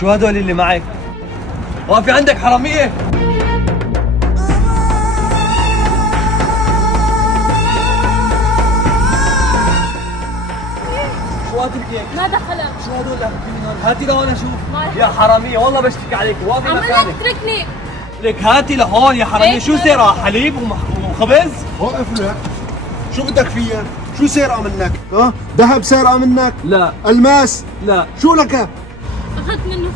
شو هدول اللي معك؟ وقفي عندك حرامية. شو هاتلك؟ ما دخلك. شو هدول اللي عم هون؟ هاتي لهون اشوف. ما يا حرامية والله بشتكي عليك، وقفي عم مكانك. لك اتركني. لك هاتي لهون يا حرامية. ليك شو سرقة؟ حليب وخبز؟ وقف لك. شو بدك فيها؟ شو سرقة منك؟ ها؟ ذهب سرقة منك؟ لا الماس؟ لا. شو لك؟ اخذت منه